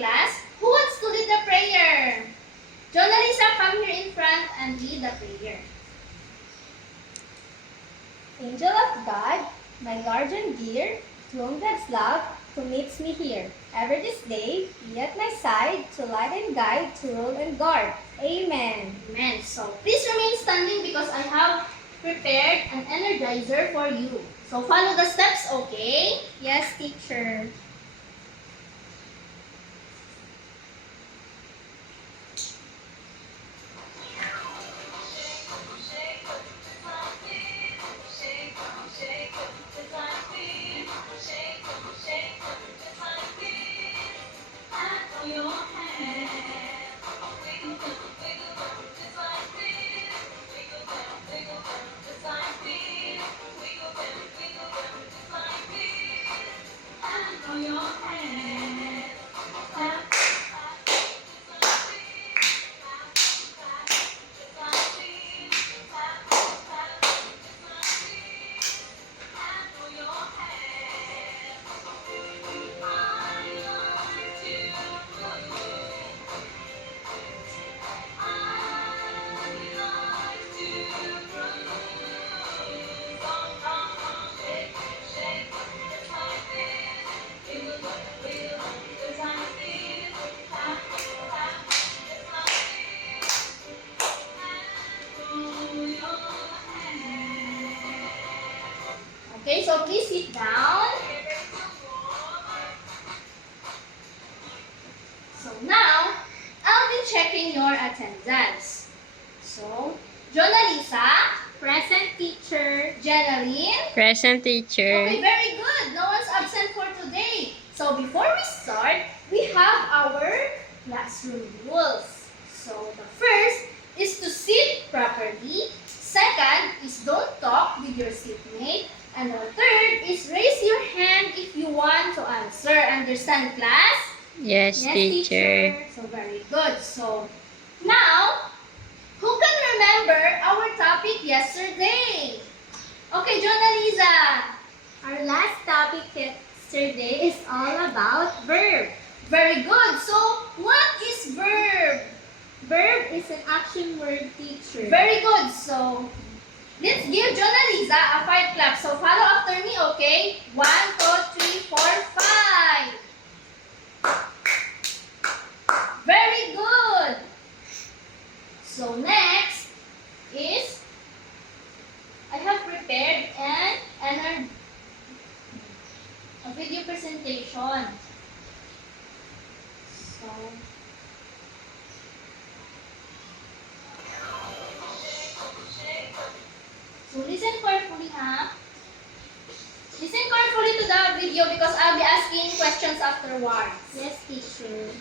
class. Who wants to lead the prayer? Jonalisa, come here in front and lead the prayer. Angel of God, my guardian dear, through God's love, who meets me here. Ever this day, be at my side, to light and guide, to rule and guard. Amen. Amen. So please remain standing because I have prepared an energizer for you. So follow the steps, okay? Yes, teacher. Okay, so please sit down. So now, I'll be checking your attendance. So, Jonalisa, Present, teacher. Jenaline. Present, teacher. Okay, very good. No one's absent for today. So before we start, we have our classroom rules. So the first is to sit properly. Second is don't talk with your seatmate. And the third is raise your hand if you want to answer. Understand, class? Yes, teacher. So very good. So now, who can remember our topic yesterday? Okay, Jonalisa. Our last topic yesterday is all about verb. Very good. So, what is verb? Verb is an action word, teacher. Very good. So, let's give Jonalisa a 5 clap. So, follow after me, okay? 1, 2, 3, 4, 5. Very good. So, next is I have prepared a video presentation. So listen carefully, ha? Listen carefully to the video because I'll be asking questions afterwards. Yes, teacher.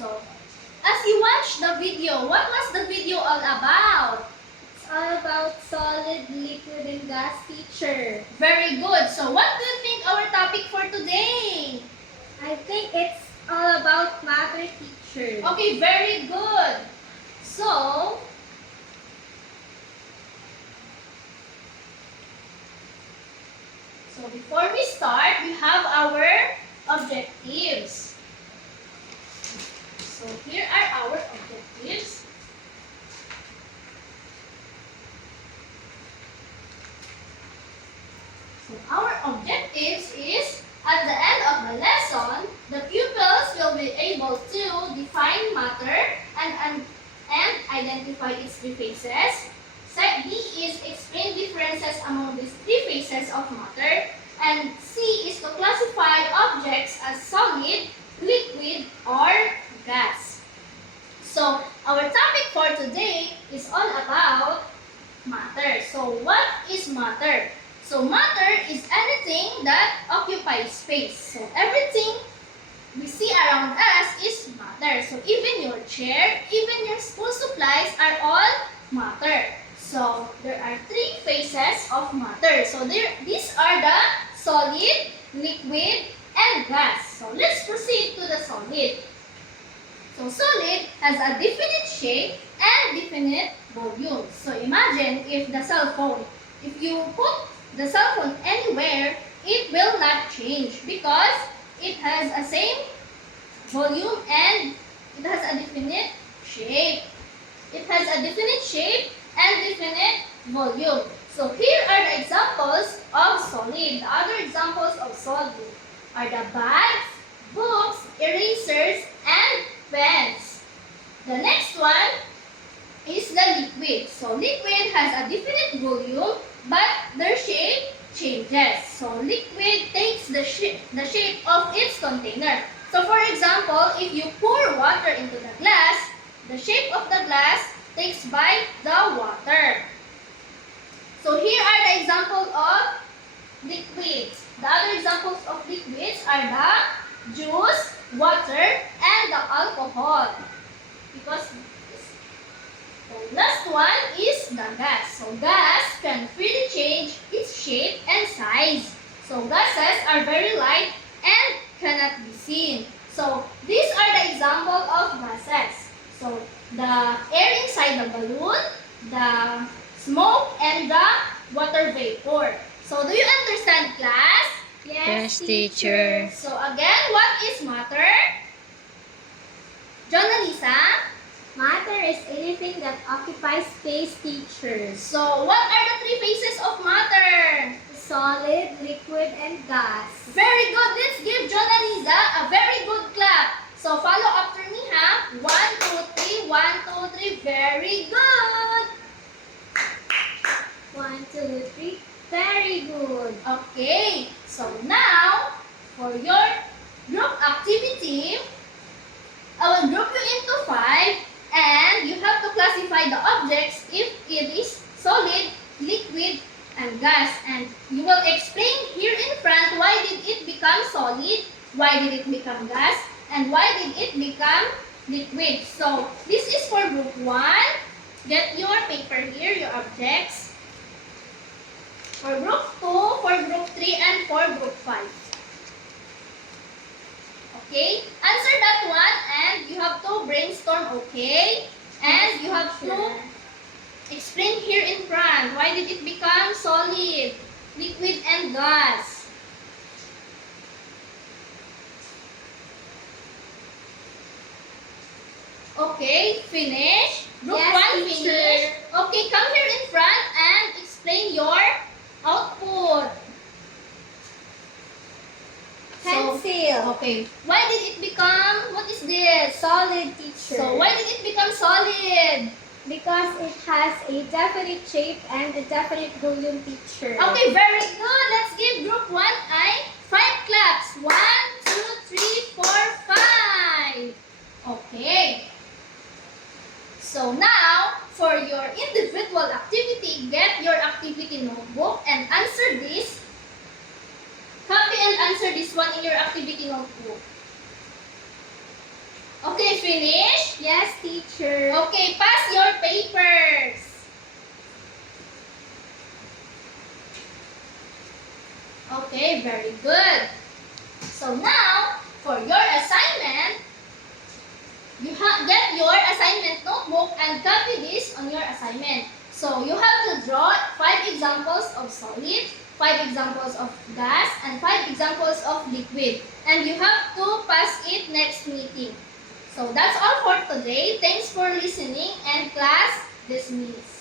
So, as you watch the video, what was the video all about? It's all about solid, liquid, and gas, teacher. Very good. So, what do you think our topic for today? I think it's all about matter, teacher. Okay, very good. So, before we start, we have our objectives. So here are our objectives. So our objectives is, at the end of the lesson, the pupils will be able to define matter and identify its three phases. Set B is explain differences among these three phases of matter. And C is to classify objects as solid, liquid, or gas. So, our topic for today is all about matter. So, what is matter? So, matter is anything that occupies space. So, everything we see around us is matter. So, even your chair, even your school supplies are all matter. So, there are three phases of matter. So, these are the solid, liquid, and gas. So, let's proceed to the solid. So, solid has a definite shape and definite volume. So, imagine if the cell phone, if you put the cell phone anywhere, it will not change because it has a same volume and it has a definite shape. It has a definite shape and definite volume. So here are the examples of solid. The other examples of solid are the bags, books, erasers, and pens. The next one is the liquid. So liquid has a definite volume, but their shape changes. So liquid takes the shape of its container. So for example, if you pour water into the glass, the shape of the glass takes by the water. So here are the examples of liquids. The other examples of liquids are the juice, water, and the alcohol. Because the last one is the gas. So gas can freely change its shape and size. So gases are very light and cannot be seen. So these are the examples of gases. So the air inside the balloon, the smoke, and the water vapor. So do you understand, class? Yes, teacher. So again, what is matter? Jonalisa? Matter is anything that occupies space, teacher. So what are the three phases of matter? Solid, liquid, and gas. Very good. Let's give Jonalisa a very good clap. So follow after me, ha? 1, 2, 3. 1, 2, 3. Very good. 1, 2, 3. Very good. Okay. So now, for your group activity, I will group you into 5 and you have to classify the objects if it is solid, liquid, and gas. And you will explain here in front why did it become solid, why did it become gas, and why did it become liquid. So, this is for group 1. Get your paper here, your objects. For group 2, for group 3, and for group 5. Okay? Answer that one and you have to brainstorm, okay? And you have to explain here in front. Why did it become solid, liquid, and gas? Okay, finish. Group Yes, 1, teacher. finish. Okay, come here in front and explain your output. Pencil. Okay, why did it become, what is this? Solid, teacher. So, why did it become solid? Because it has a definite shape and a definite volume, teacher. Okay, very good. Let's give group 1 5 claps. 1, 2, 3, 4, 5. Okay. So now, for your individual activity, get your activity notebook and answer this. Copy and answer this one in your activity notebook. Okay, finish? Yes, teacher. Okay, pass your papers. Okay, very good. So now, for your assignment, you get your assignment notebook and copy this on your assignment. So you have to draw 5 examples of solid, 5 examples of gas, and 5 examples of liquid. And you have to pass it next meeting. So that's all for today. Thanks for listening and class dismissed.